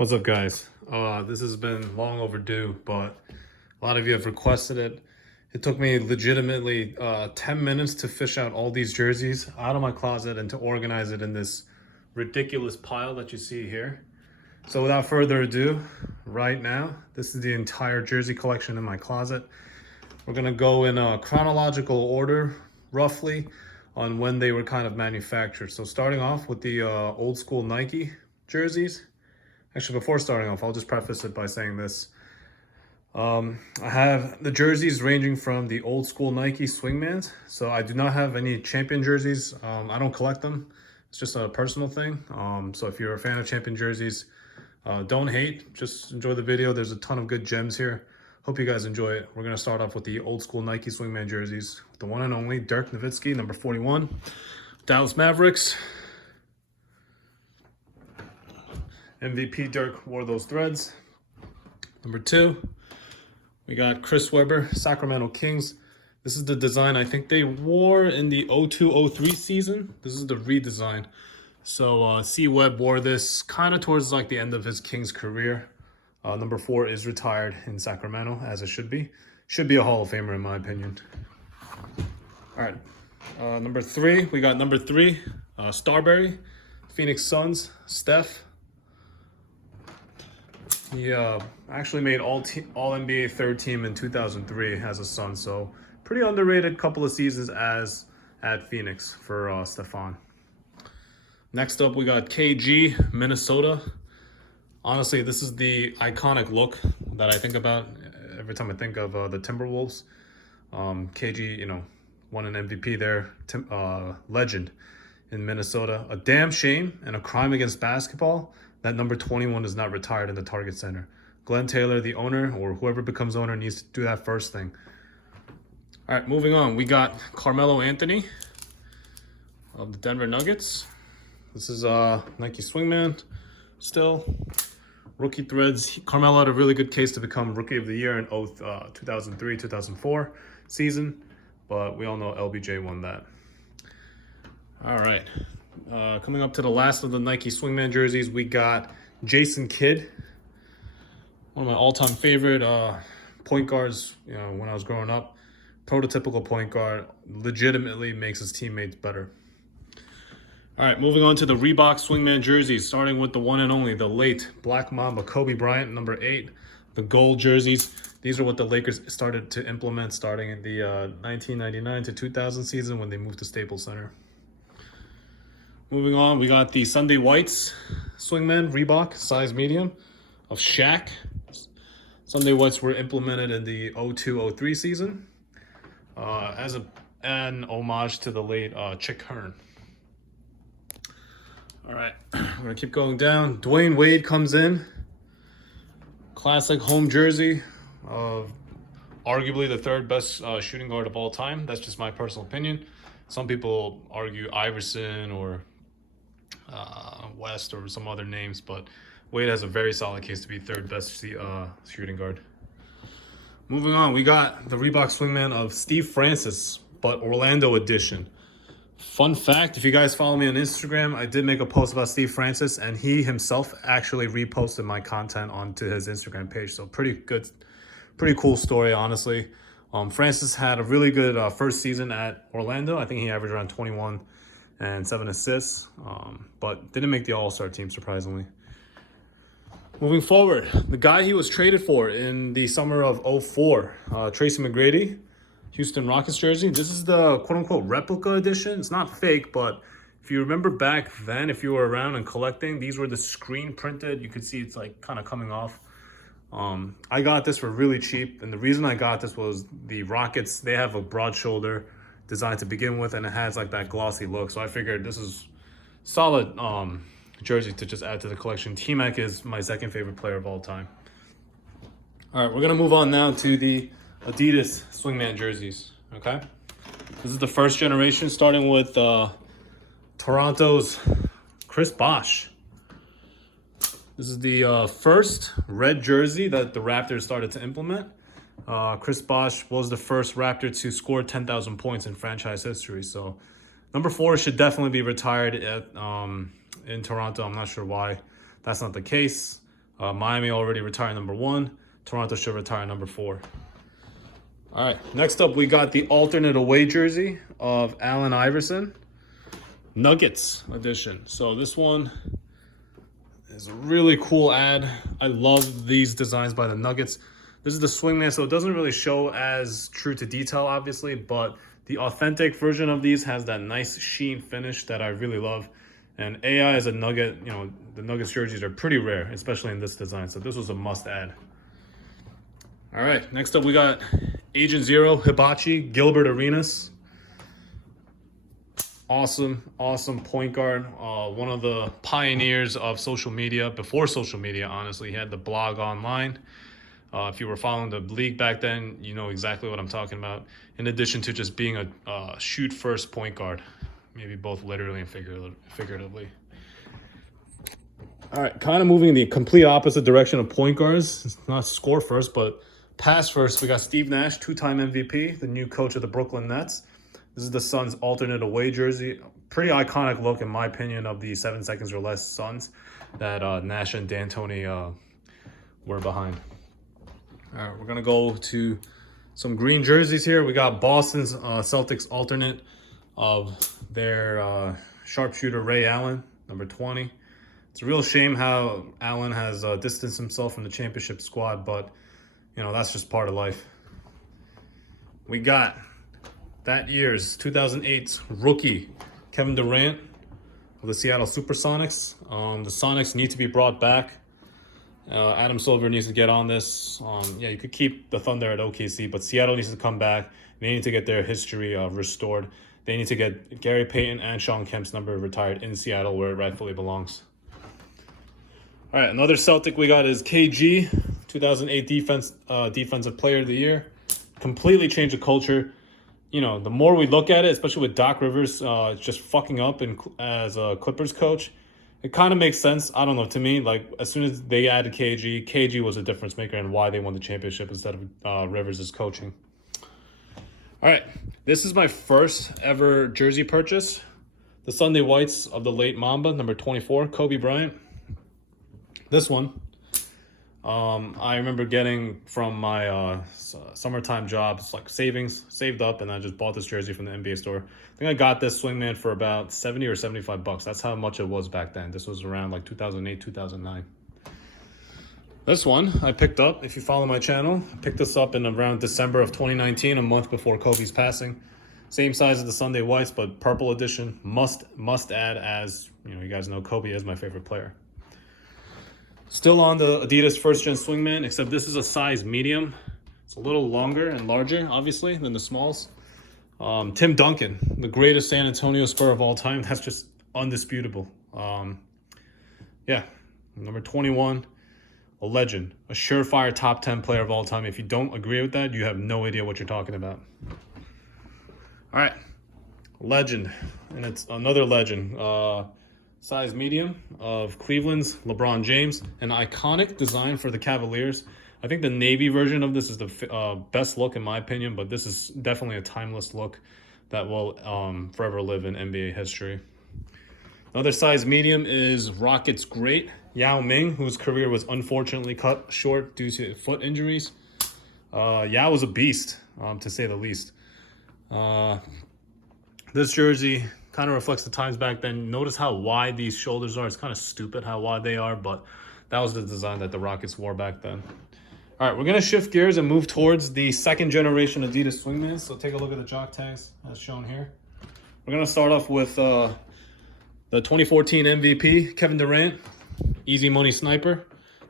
What's up, guys? This has been long overdue, but a lot of you have requested it. It took me legitimately 10 minutes to fish out all these jerseys out of my closet and to organize it in this ridiculous pile that you see here. So without further ado, right now, this is the entire jersey collection in my closet. We're gonna go in a chronological order, roughly, on when they were kind of manufactured. So starting off with the old school Nike jerseys. Actually, before starting off, I'll just preface it by saying this. I have the jerseys ranging from the old school Nike Swing Mans. So I do not have any champion jerseys. I don't collect them. It's just a personal thing. So if you're a fan of champion jerseys, don't hate, just enjoy the video. There's a ton of good gems here. Hope you guys enjoy it. We're gonna start off with the old school Nike Swing Man jerseys. The one and only Dirk Nowitzki, number 41. Dallas Mavericks. MVP Dirk wore those threads. Number 2, we got Chris Webber, Sacramento Kings. This is the design I think they wore in the 02-03 season. This is the redesign. So C. Webb wore this kind of towards like the end of his Kings career. Number 4 is retired in Sacramento, as it should be. Should be a Hall of Famer in my opinion. All right, number 3, we got number 3, Starberry, Phoenix Suns, Steph. He actually made all NBA third team in 2003 as a Sun, so pretty underrated couple of seasons at Phoenix for Stefan. Next up, we got KG, Minnesota. Honestly, this is the iconic look that I think about every time I think of the Timberwolves. KG, you know, won an MVP there, legend in Minnesota. A damn shame and a crime against basketball that number 21 is not retired in the Target Center. Glenn Taylor, the owner, or whoever becomes owner, needs to do that first thing. All right, moving on. We got Carmelo Anthony of the Denver Nuggets. This is Nike Swing Man still. Rookie threads. Carmelo had a really good case to become Rookie of the Year in 2003-2004 season, but we all know LBJ won that. All right. Coming up to the last of the Nike Swing Man jerseys, we got Jason Kidd, one of my all-time favorite point guards. You know, when I was growing up, prototypical point guard, legitimately makes his teammates better. All right, moving on to the Reebok Swing Man jerseys, starting with the one and only, the late Black Mamba Kobe Bryant, number 8, the gold jerseys. These are what the Lakers started to implement starting in the 1999 to 2000 season when they moved to Staples Center. Moving on, we got the Sunday Whites Swingman Reebok size medium of Shaq. Sunday Whites were implemented in the 02-03 season as an homage to the late Chick Hearn. All right, we're gonna keep going down. Dwayne Wade comes in. Classic home jersey of arguably the 3rd best shooting guard of all time. That's just my personal opinion. Some people argue Iverson or West or some other names, but Wade has a very solid case to be 3rd best shooting guard. Moving on, we got the Reebok Swingman of Steve Francis, but Orlando edition. Fun fact, if you guys follow me on Instagram, I did make a post about Steve Francis, and he himself actually reposted my content onto his Instagram page. So pretty cool story, honestly. Francis had a really good first season at Orlando. I think he averaged around 21 and 7 assists, but didn't make the All-Star team, surprisingly. Moving forward, the guy he was traded for in the summer of 04, Tracy Mcgrady, Houston Rockets jersey. This is the quote-unquote replica edition. It's not fake, but if you remember back then, if you were around and collecting, these were the screen printed. You could see it's like kind of coming off. I got this for really cheap, and the reason I got this was the Rockets, they have a broad shoulder design to begin with, and it has like that glossy look. So I figured this is solid jersey to just add to the collection. T-Mac is my 2nd favorite player of all time. All right, we're gonna move on now to the Adidas Swingman jerseys, okay? This is the first generation, starting with Toronto's Chris Bosh. This is the first red jersey that the Raptors started to implement. Chris Bosh was the first Raptor to score 10,000 points in franchise history. So number 4 should definitely be retired in Toronto. I'm not sure why that's not the case. Miami already retired number 1. Toronto should retire number 4. All right, next up we got the alternate away jersey of Allen Iverson. Nuggets edition. So this one is a really cool ad. I love these designs by the Nuggets. This is the Swing Man, so it doesn't really show as true to detail, obviously, but the authentic version of these has that nice sheen finish that I really love. And AI as a Nugget, you know, the Nuggets jerseys are pretty rare, especially in this design, so this was a must add. All right, next up we got Agent Zero, Hibachi, Gilbert Arenas. Awesome point guard. One of the pioneers of social media, before social media, honestly. He had the blog online. If you were following the league back then, you know exactly what I'm talking about. In addition to just being a shoot-first point guard. Maybe both literally and figuratively. All right, kind of moving in the complete opposite direction of point guards. It's not score first, but pass first. We got Steve Nash, 2-time MVP, the new coach of the Brooklyn Nets. This is the Suns' alternate away jersey. Pretty iconic look, in my opinion, of the 7 seconds or less Suns that Nash and D'Antoni were behind. All right, we're going to go to some green jerseys here. We got Boston's Celtics alternate of their sharpshooter Ray Allen, number 20. It's a real shame how Allen has distanced himself from the championship squad, but, you know, that's just part of life. We got that year's 2008's rookie Kevin Durant of the Seattle Supersonics. The Sonics need to be brought back. Adam Silver needs to get on this. Yeah, you could keep the Thunder at OKC, but Seattle needs to come back. They need to get their history restored. They need to get Gary Payton and Shawn Kemp's number retired in Seattle, where it rightfully belongs. All right, another Celtic we got is KG, 2008 Defensive Player of the Year. Completely changed the culture. You know, the more we look at it, especially with Doc Rivers just fucking up as a Clippers coach, it kind of makes sense. I don't know, to me, like, as soon as they added KG was a difference maker and why they won the championship instead of Rivers' coaching. All right, this is my first ever jersey purchase. The Sunday Whites of the late Mamba, number 24, Kobe Bryant. This one, I remember getting from my summertime jobs, like saved up, and I just bought this jersey from the NBA store. I think I got this Swing Man for about 70 or 75 bucks. That's how much it was back then. This was around like 2008, 2009. This one I picked up, if you follow my channel, I picked this up in around December of 2019, a month before Kobe's passing. Same size as the Sunday Whites, but purple edition. Must add, as you know, you guys know Kobe is my favorite player. Still on the Adidas first gen Swing Man, except this is a size medium. It's a little longer and larger, obviously, than the smalls. Tim Duncan, the greatest San Antonio Spur of all time. That's just undisputable. Yeah, number 21, a legend, a surefire top 10 player of all time. If you don't agree with that, you have no idea what you're talking about. All right, legend, and it's another legend. Size medium of Cleveland's LeBron James, an iconic design for the Cavaliers. I think the navy version of this is the best look in my opinion, but this is definitely a timeless look that will forever live in NBA history. Another size medium is Rockets great Yao Ming, whose career was unfortunately cut short due to foot injuries. Yao was a beast, to say the least. This jersey kind of reflects the times back then. Notice how wide these shoulders are. It's kind of stupid how wide they are, but that was the design that the Rockets wore back then. All right, we're going to shift gears and move towards the second generation Adidas Swing Man. So take a look at the jock tags as shown here. We're going to start off with the 2014 MVP, Kevin Durant, Easy Money Sniper.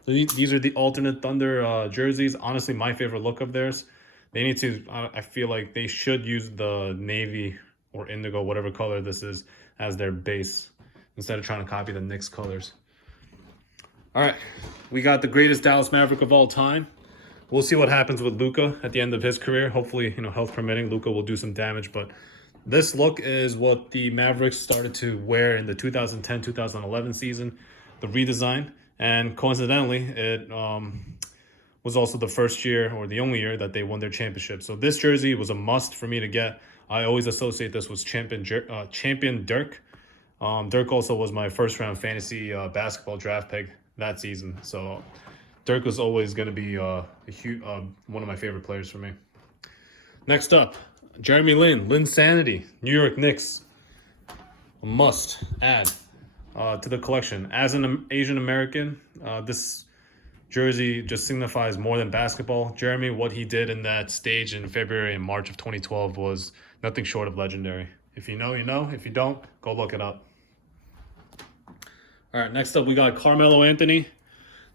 These are the alternate Thunder jerseys. Honestly, my favorite look of theirs. They need to, I feel like they should use the navy or indigo, whatever color this is, as their base instead of trying to copy the Knicks colors. All right, we got the greatest Dallas Maverick of all time. We'll see what happens with Luka at the end of his career. Hopefully, you know, health permitting, Luka will do some damage, but this look is what the Mavericks started to wear in the 2010-2011 season, the redesign, and coincidentally, it was also the first year or the only year that they won their championship. So this jersey was a must for me to get. I always associate this with champion Dirk. Dirk also was my first round fantasy basketball draft pick. that season. So Dirk was always going to be one of my favorite players for me. Next up, Jeremy Lin, Lynn Sanity, New York Knicks. A must add to the collection. As an Asian American, this jersey just signifies more than basketball. Jeremy, what he did in that stage in February and March of 2012 was nothing short of legendary. If you know, you know. If you don't, go look it up. All right, next up we got Carmelo Anthony.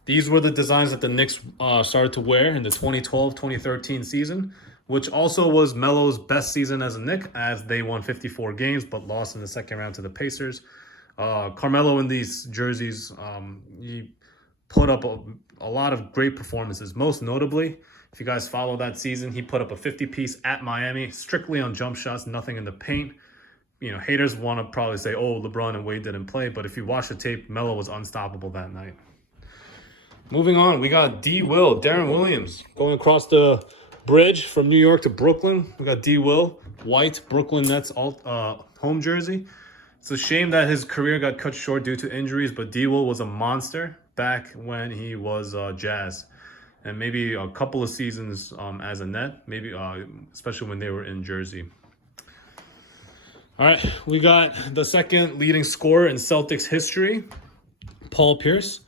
These were the designs that the Knicks started to wear in the 2012-2013 season, which also was Melo's best season as a Knick, as they won 54 games but lost in the second round to the Pacers. Carmelo in these jerseys, he put up a lot of great performances. Most notably, if you guys follow that season, he put up a 50-piece at Miami, strictly on jump shots, nothing in the paint. You know, haters want to probably say, oh, LeBron and Wade didn't play, but if you watch the tape, Melo was unstoppable that night. Moving on, we got D. Will, Darren Williams, going across the bridge from New York to Brooklyn. We got D. Will, white Brooklyn Nets home jersey. It's a shame that his career got cut short due to injuries, but D. Will was a monster back when he was Jazz. And maybe a couple of seasons as a Net, maybe especially when they were in Jersey. All right, we got the second leading scorer in Celtics history, Paul Pierce,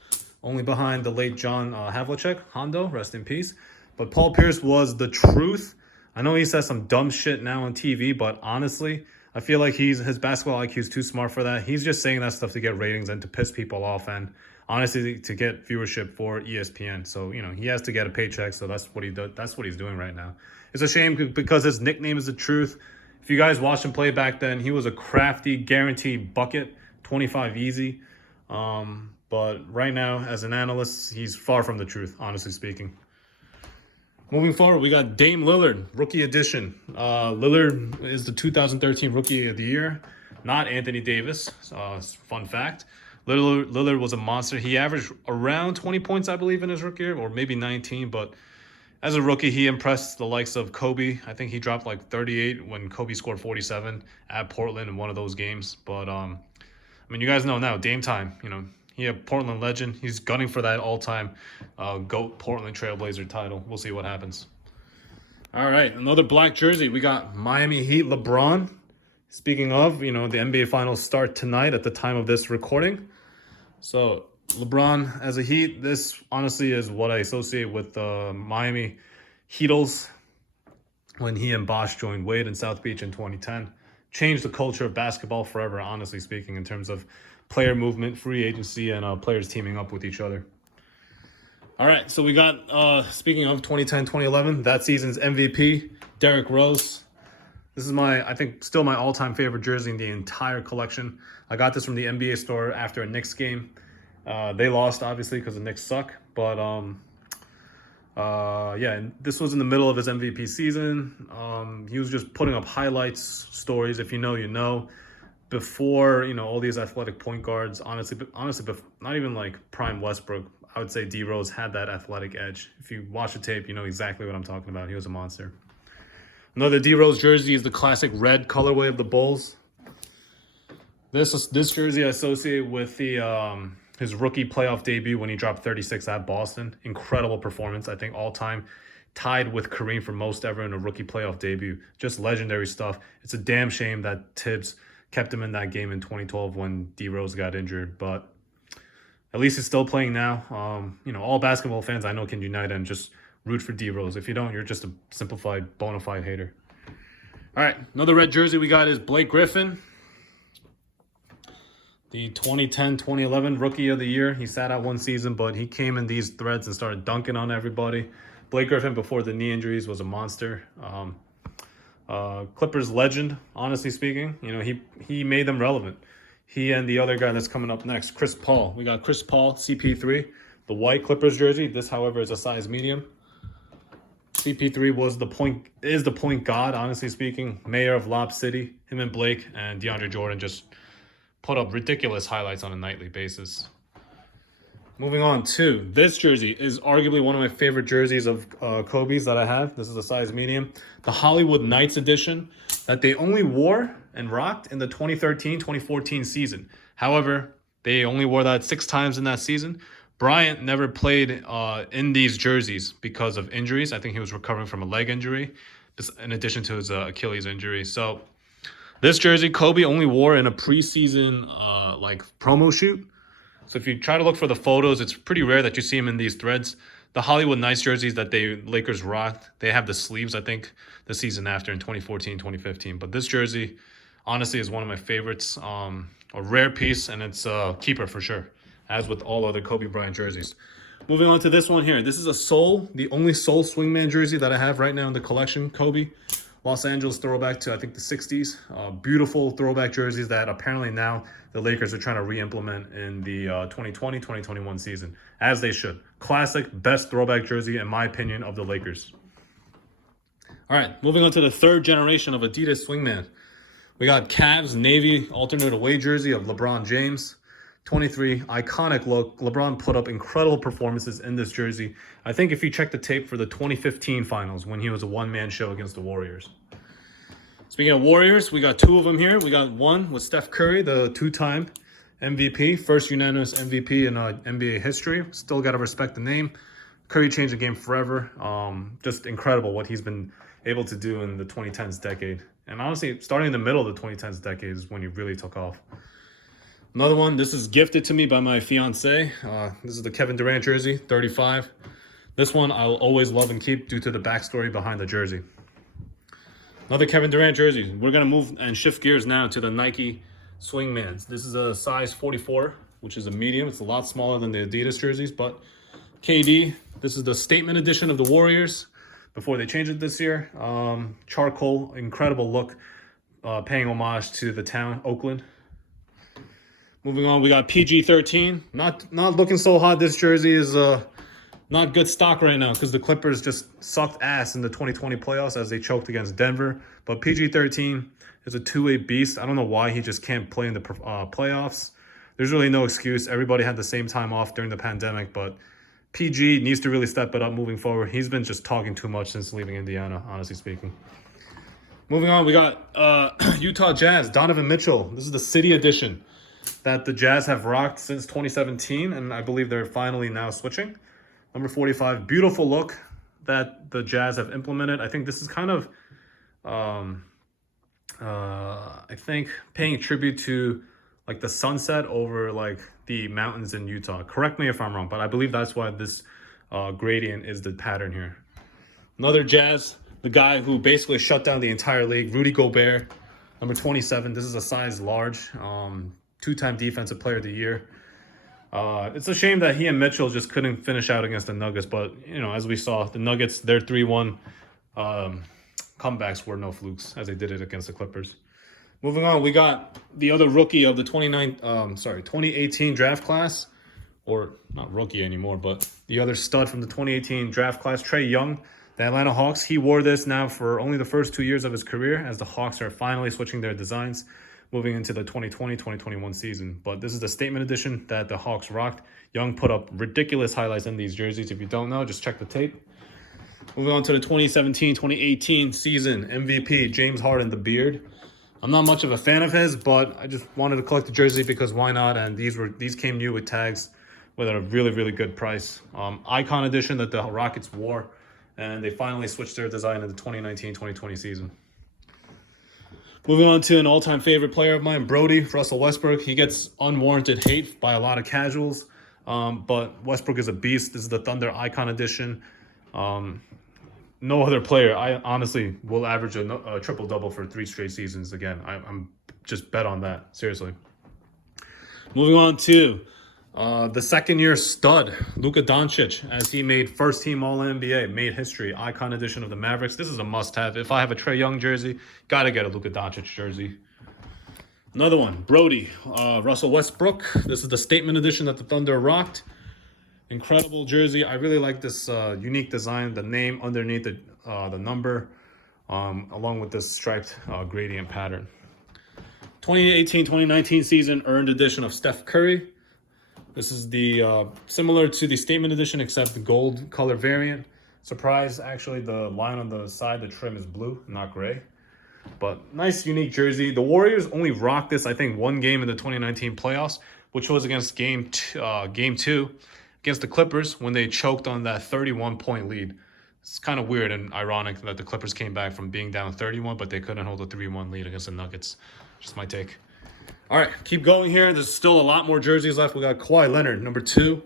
only behind the late John Havlicek, Hondo, rest in peace. But Paul Pierce was the truth. I know he says some dumb shit now on TV, but honestly, I feel like his basketball IQ is too smart for that. He's just saying that stuff to get ratings and to piss people off, and honestly to get viewership for ESPN. So, you know, he has to get a paycheck, so that's what he does. That's what he's doing right now. It's a shame because his nickname is the truth. If you guys watched him play back then, he was a crafty, guaranteed bucket, 25 easy. But right now, as an analyst, he's far from the truth, honestly speaking. Moving forward, we got Dame Lillard, rookie edition. Lillard is the 2013 Rookie of the Year, not Anthony Davis. Fun fact. Lillard was a monster. He averaged around 20 points, I believe, in his rookie year, or maybe 19. But as a rookie, he impressed the likes of Kobe. I think he dropped like 38 when Kobe scored 47 at Portland in one of those games. But, I mean, you guys know now, Dame time, you know. He a Portland legend. He's gunning for that all-time GOAT Portland Trailblazer title. We'll see what happens. All right, another black jersey. We got Miami Heat LeBron. Speaking of, you know, the NBA Finals start tonight at the time of this recording. So LeBron as a Heat, this honestly is what I associate with the Miami Heatles when he and Bosh joined Wade in South Beach in 2010. Changed the culture of basketball forever, honestly speaking, in terms of player movement, free agency, and players teaming up with each other. All right, so we got, speaking of 2010-2011, that season's MVP, Derrick Rose. This is I think, still my all-time favorite jersey in the entire collection. I got this from the NBA store after a Knicks game. They lost, obviously, because the Knicks suck. But, yeah, this was in the middle of his MVP season. He was just putting up highlights, stories. If you know, you know. Before, you know, all these athletic point guards, honestly, not even like prime Westbrook, I would say D. Rose had that athletic edge. If you watch the tape, you know exactly what I'm talking about. He was a monster. Another D. Rose jersey is the classic red colorway of the Bulls. This jersey I associate with the his rookie playoff debut when he dropped 36 at Boston. Incredible performance. I think all-time tied with Kareem for most ever in a rookie playoff debut. Just legendary stuff. It's a damn shame that Tibbs kept him in that game in 2012 when D. Rose got injured, but at least he's still playing now. You know, all basketball fans I know can unite and just root for D. Rose. If you don't, you're just a simplified, bona fide hater. All right, another red jersey we got is Blake Griffin, the 2010-2011 Rookie of the Year. He sat out one season, but he came in these threads and started dunking on everybody. Blake Griffin, before the knee injuries, was a monster. Clippers legend, honestly speaking. You know, he made them relevant. He and the other guy that's coming up next, Chris Paul. We got Chris Paul, CP3, the white Clippers jersey. This, however, is a size medium. CP3 is the point god, honestly speaking. Mayor of Lob City. Him and Blake and DeAndre Jordan just put up ridiculous highlights on a nightly basis. Moving on to this jersey is arguably one of my favorite jerseys of Kobe's that I have. This is a size medium. The Hollywood Knights edition that they only wore and rocked in the 2013-2014 season. However, they only wore that 6 times in that season. Bryant never played in these jerseys because of injuries. I think he was recovering from a leg injury, in addition to his Achilles injury. So this jersey, Kobe only wore in a preseason like promo shoot. So if you try to look for the photos, it's pretty rare that you see him in these threads. The Hollywood Nights jerseys that Lakers rocked, they have the sleeves, I think, the season after in 2014, 2015. But this jersey, honestly, is one of my favorites. A rare piece, and it's a keeper for sure, as with all other Kobe Bryant jerseys. Moving on to this one here. This is the only Soul Swingman jersey that I have right now in the collection. Kobe, Los Angeles throwback to, I think, the 60s. Beautiful throwback jerseys that apparently now the Lakers are trying to re-implement in the 2020-2021 season, as they should. Classic, best throwback jersey, in my opinion, of the Lakers. All right, moving on to the third generation of Adidas Swing Man. We got Cavs Navy alternate away jersey of LeBron James. 23, iconic look. LeBron put up incredible performances in this jersey. I think if you check the tape for the 2015 finals when he was a one-man show against the Warriors. Speaking of Warriors, we got two of them here. We got one with Steph Curry, the two-time MVP, first unanimous MVP in NBA history. Still got to respect the name. Curry changed the game forever. Just incredible what he's been able to do in the 2010s decade. And honestly, starting in the middle of the 2010s decade is when he really took off. Another one, this is gifted to me by my fiance. This is the Kevin Durant jersey, 35. This one I'll always love and keep due to the backstory behind the jersey. Another Kevin Durant jersey. We're going to move and shift gears now to the Nike Swing Man. This is a size 44, which is a medium. It's a lot smaller than the Adidas jerseys, but KD, this is the statement edition of the Warriors before they changed it this year. Charcoal, incredible look, paying homage to the town, Oakland. Moving on, we got PG-13. Not looking so hot. This jersey is not good stock right now because the Clippers just sucked ass in the 2020 playoffs as they choked against Denver. But PG-13 is a two-way beast. I don't know why he just can't play in the playoffs. There's really no excuse. Everybody had the same time off during the pandemic, but PG needs to really step it up moving forward. He's been just talking too much since leaving Indiana, honestly speaking. Moving on, we got Utah Jazz, Donovan Mitchell. This is the City Edition that the Jazz have rocked since 2017, and I believe they're finally now switching. Number 45, beautiful look that the Jazz have implemented. I think this is kind of, I think, paying tribute to like the sunset over like the mountains in Utah. Correct me if I'm wrong, but I believe that's why this gradient is the pattern here. Another Jazz, the guy who basically shut down the entire league, Rudy Gobert, number 27. This is a size large, two-time Defensive Player of the Year. It's a shame that he and Mitchell just couldn't finish out against the Nuggets, but you know, as we saw, the Nuggets, their 3-1 comebacks were no flukes as they did it against the Clippers. Moving on, we got the other rookie of the 2018 draft class, or not rookie anymore, but the other stud from the 2018 draft class, Trey Young, the Atlanta Hawks. He wore this now for only the first 2 years of his career as the Hawks are finally switching their designs moving into the 2020-2021 season. But this is the statement edition that the Hawks rocked. Young put up ridiculous highlights in these jerseys. If you don't know, just check the tape. Moving on to the 2017-2018 season, MVP, James Harden, the beard. I'm not much of a fan of his, but I just wanted to collect the jersey because why not? And these came new with tags with a really, really good price. Icon edition that the Rockets wore, and they finally switched their design in the 2019-2020 season. Moving on to an all-time favorite player of mine, Brody, Russell Westbrook. He gets unwarranted hate by a lot of casuals, but Westbrook is a beast. This is the Thunder Icon edition. No other player, I honestly will average a triple-double for 3 straight seasons again. I'm just bet on that, seriously. Moving on to the second-year stud, Luka Doncic, as he made first-team All-NBA, made history, Icon edition of the Mavericks. This is a must-have. If I have a Trey Young jersey, got to get a Luka Doncic jersey. Another one, Brody, Russell Westbrook. This is the statement edition that the Thunder rocked. Incredible jersey. I really like this unique design, the name underneath the number, along with this striped gradient pattern. 2018-2019 season earned edition of Steph Curry. This is the similar to the statement edition, except the gold color variant. Surprise, actually, the line on the side, the trim is blue, not gray. But nice, unique jersey. The Warriors only rocked this, I think, one game in the 2019 playoffs, which was against game 2 against the Clippers when they choked on that 31-point lead. It's kind of weird and ironic that the Clippers came back from being down 31, but they couldn't hold a 3-1 lead against the Nuggets. Just my take. All right, keep going here. There's still a lot more jerseys left. We got Kawhi Leonard, number 2.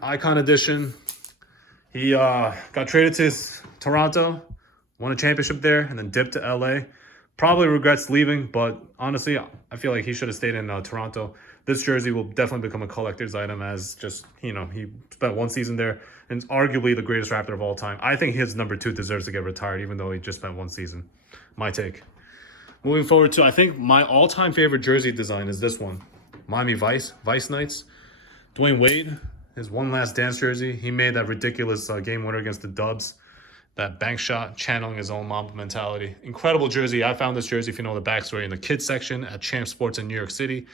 Icon edition. He got traded to Toronto, won a championship there, and then dipped to LA. Probably regrets leaving, but honestly, I feel like he should have stayed in Toronto. This jersey will definitely become a collector's item as just, he spent 1 season there and is arguably the greatest Raptor of all time. I think his number 2 deserves to get retired, even though he just spent 1 season. My take. Moving forward to, I think my all-time favorite jersey design is this one. Miami Vice Knights. Dwayne Wade, his One Last Dance jersey. He made that ridiculous game winner against the Dubs. That bank shot, channeling his own Mamba mentality. Incredible jersey. I found this jersey, if you know the backstory, in the kids section at Champ Sports in New York City.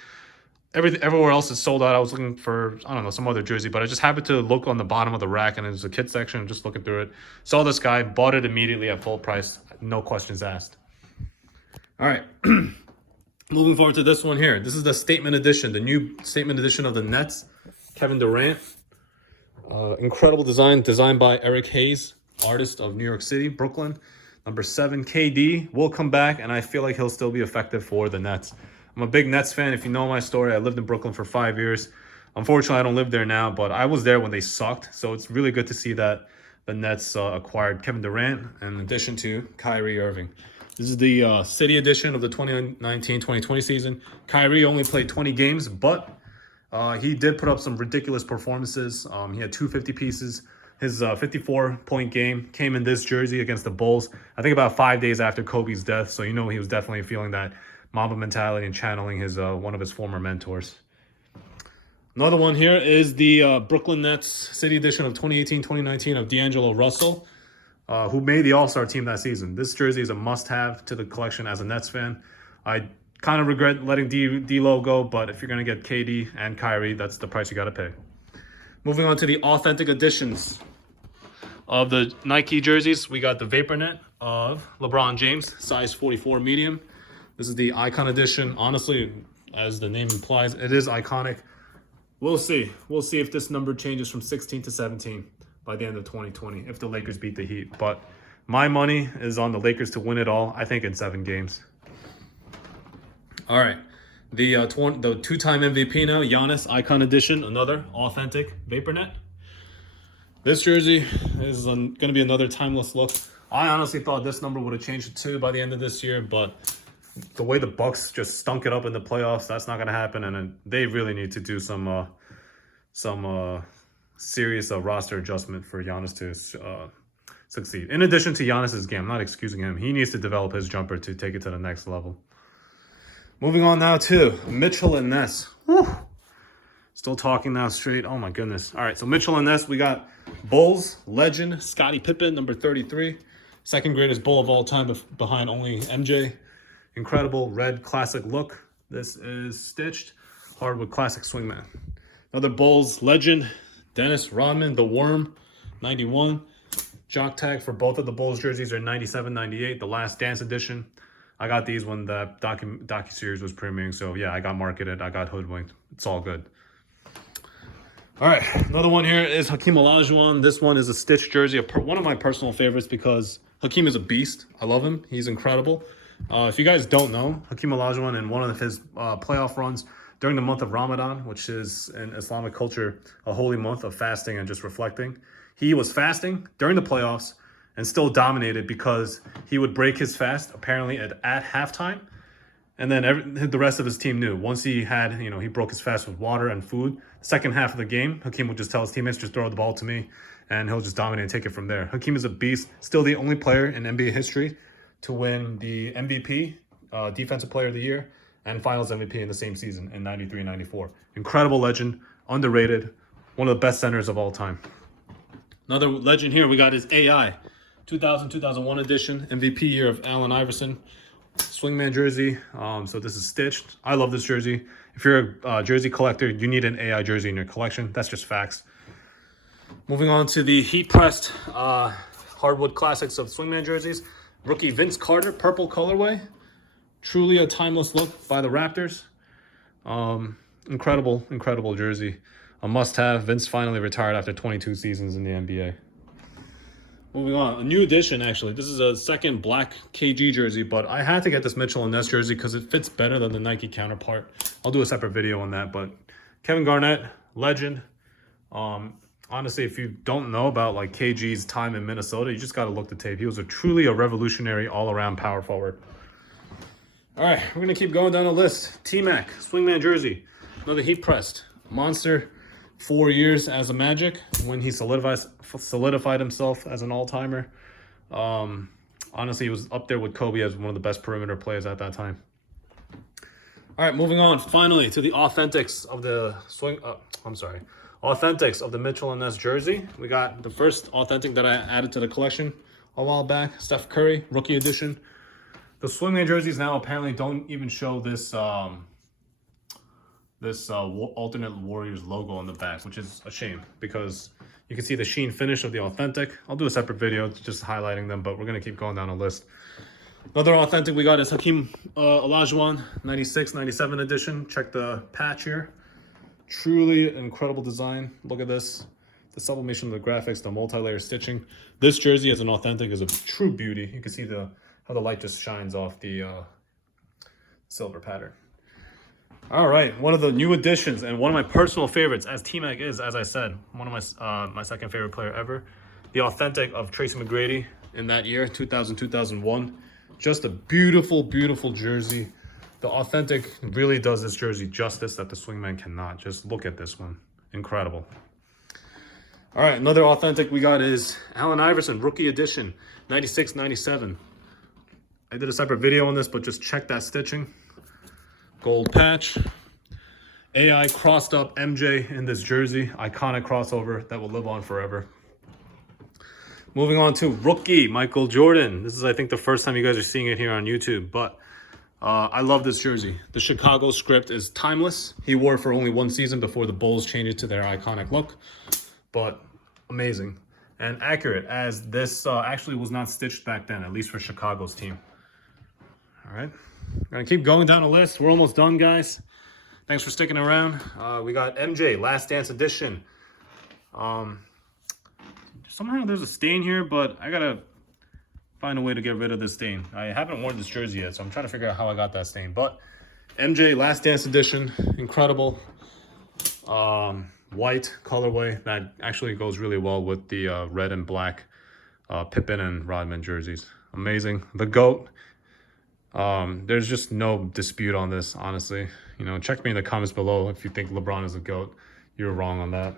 Everywhere else is sold out. I was looking for, I don't know, some other jersey, but I just happened to look on the bottom of the rack, and there's a kids section. I'm just looking through it. Saw this guy, bought it immediately at full price. No questions asked. All right. Moving forward to this one here. This is the statement edition, the new statement edition of the Nets. Kevin Durant. Incredible design, designed by Eric Hayes, artist of New York City, Brooklyn. Number 7, KD will come back, and I feel like he'll still be effective for the Nets. I'm a big Nets fan. If you know my story, I lived in Brooklyn for 5 years. Unfortunately, I don't live there now, but I was there when they sucked. So it's really good to see that the Nets acquired Kevin Durant in addition to Kyrie Irving. This is the City edition of the 2019-2020 season. Kyrie only played 20 games, but he did put up some ridiculous performances. He had 250 pieces. His 54-point game came in this jersey against the Bulls, I think about 5 days after Kobe's death. So he was definitely feeling that Mamba mentality and channeling his one of his former mentors. Another one here is the Brooklyn Nets City edition of 2018-2019 of D'Angelo Russell, who made the All-Star team that season. This jersey is a must-have to the collection as a Nets fan. I kind of regret letting D-Lo go, but if you're going to get KD and Kyrie, that's the price you got to pay. Moving on to the authentic editions of the Nike jerseys, we got the VaporNet of LeBron James, size 44 medium. This is the Icon edition. Honestly, as the name implies, it is iconic. We'll see. We'll see if this number changes from 16 to 17 by the end of 2020, if the Lakers beat the Heat. But my money is on the Lakers to win it all, I think in 7 games. All right. The two-time MVP now, Giannis Icon Edition, another authentic VaporNet. This jersey is going to be another timeless look. I honestly thought this number would have changed to 2 by the end of this year, but the way the Bucks just stunk it up in the playoffs, that's not going to happen, and they really need to do some serious roster adjustment for Giannis to succeed. In addition to Giannis's game, I'm not excusing him. He needs to develop his jumper to take it to the next level. Moving on now to Mitchell and Ness. Whew. Still talking now straight. Oh, my goodness. All right, so Mitchell and Ness, we got Bulls legend Scottie Pippen, number 33. Second greatest Bull of all time behind only MJ. Incredible red classic look. This is stitched hardwood classic Swing Man. Another Bulls legend, Dennis Rodman, the Worm, 91. Jock tag for both of the Bulls jerseys are 97, 98, the Last Dance edition. I got these when the docu-series was premiering, so yeah, I got marketed, I got hoodwinked. It's all good. All right, another one here is Hakeem Olajuwon. This one is a stitched jersey, one of my personal favorites because Hakeem is a beast. I love him. He's incredible. If you guys don't know, Hakeem Olajuwon in one of his playoff runs during the month of Ramadan, which is in Islamic culture a holy month of fasting and just reflecting, he was fasting during the playoffs and still dominated because he would break his fast apparently at halftime, and then the rest of his team knew once he had he broke his fast with water and food. The second half of the game, Hakeem would just tell his teammates, just throw the ball to me, and he'll just dominate and take it from there. Hakeem is a beast. Still the only player in NBA history to win the MVP, Defensive Player of the Year, and Finals MVP in the same season in 93-94. Incredible legend, underrated, one of the best centers of all time. Another legend here we got is AI, 2000-2001 edition, MVP year of Allen Iverson. Swingman jersey. So this is stitched. I love this jersey. If you're a jersey collector, you need an AI jersey in your collection. That's just facts. Moving on to the heat-pressed hardwood classics of Swingman jerseys. Rookie Vince Carter, purple colorway. Truly a timeless look by the Raptors. Incredible jersey. A must-have. Vince finally retired after 22 seasons in the NBA. Moving on, a new addition actually. This is a second black KG jersey, but I had to get this Mitchell and Ness jersey because it fits better than the Nike counterpart. I'll do a separate video on that, but Kevin Garnett, legend. Honestly, if you don't know about like KG's time in Minnesota, you just got to look the tape. He was truly a revolutionary all-around power forward. All right, we're going to keep going down the list. T-Mac, Swing Man jersey. Another heat pressed. Monster. 4 years as a Magic when he solidified himself as an all-timer. Honestly, he was up there with Kobe as one of the best perimeter players at that time. All right, moving on finally to the authentics of the authentics of the Mitchell and Ness jersey. We got the first authentic that I added to the collection a while back, Steph Curry, rookie edition. The Swingman jerseys now apparently don't even show this alternate Warriors logo on the back, which is a shame because you can see the sheen finish of the authentic. I'll do a separate video just highlighting them, but we're going to keep going down the list. Another authentic we got is Hakeem Olajuwon, 96, 97 edition. Check the patch here. Truly incredible design. Look at this. The sublimation of the graphics, the multi-layer stitching. This jersey as an authentic is a true beauty. You can see how the light just shines off the silver pattern. All right, one of the new additions and one of my personal favorites, as T-Mac is, as I said, one of my second favorite player ever. The authentic of Tracy Mcgrady in that year, 2000-2001. Just a beautiful, beautiful jersey. The authentic really does this jersey justice that the Swingman cannot. Just look at this one. Incredible. All right, another authentic we got is Allen Iverson, rookie edition, 96-97. I did a separate video on this, but just check that stitching. Gold patch. AI crossed up MJ in this jersey. Iconic crossover that will live on forever. Moving on to rookie Michael Jordan. This is, I think, the first time you guys are seeing it here on YouTube, but I love this jersey. The Chicago script is timeless. He wore it for only one season before the Bulls changed it to their iconic look, but amazing and accurate, as this actually was not stitched back then, at least for Chicago's team. All right, I'm gonna keep going down the list. We're almost done, guys. Thanks for sticking around. We got MJ Last Dance edition. Somehow there's a stain here, but I gotta find a way to get rid of this stain. I haven't worn this jersey yet, so I'm trying to figure out how I got that stain. But MJ Last Dance edition, incredible. White colorway that actually goes really well with the red and black Pippen and Rodman jerseys. Amazing. The GOAT. There's just no dispute on this, honestly. You know, check me in the comments below if you think LeBron is a GOAT. You're wrong on that.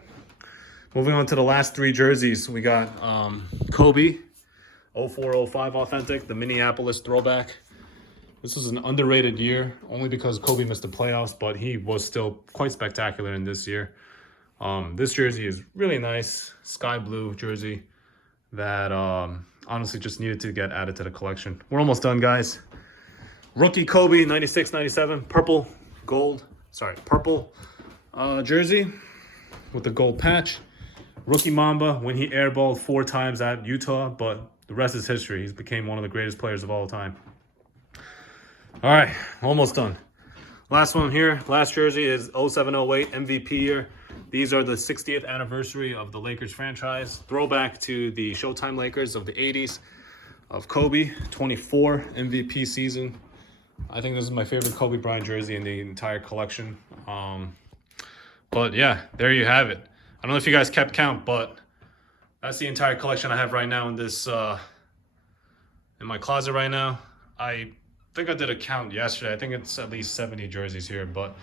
Moving on to the last three jerseys, we got Kobe, 04-05 authentic, the Minneapolis throwback. This was an underrated year, only because Kobe missed the playoffs, but he was still quite spectacular in this year. This jersey is really nice, sky blue jersey that honestly just needed to get added to the collection. We're almost done, guys. Rookie Kobe, 96-97, purple jersey with the gold patch. Rookie Mamba when he airballed 4 times at Utah, but the rest is history. He's became one of the greatest players of all time. All right, almost done. Last one here, last jersey is 07-08 MVP year. These are the 60th anniversary of the Lakers franchise. Throwback to the Showtime Lakers of the 80s of Kobe, 24 MVP season. I think this is my favorite Kobe Bryant jersey in the entire collection. But yeah, there you have it. I don't know if you guys kept count, but that's the entire collection I have right now in this in my closet right now. I think I did a count yesterday. I think it's at least 70 jerseys here, but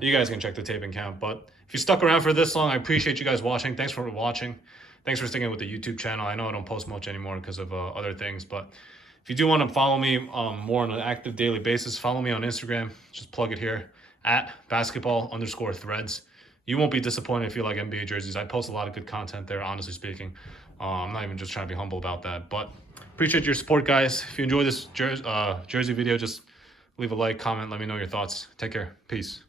you guys can check the tape and count. But if you stuck around for this long, I appreciate you guys watching. Thanks for watching. Thanks for sticking with the YouTube channel. I know I don't post much anymore because of other things, but if you do want to follow me more on an active daily basis, follow me on Instagram. Just plug it here at @basketball_threads. You won't be disappointed if you like NBA jerseys. I post a lot of good content there, honestly speaking. I'm not even just trying to be humble about that, but appreciate your support, guys. If you enjoy this jersey video, just leave a like, comment, let me know your thoughts. Take care. Peace.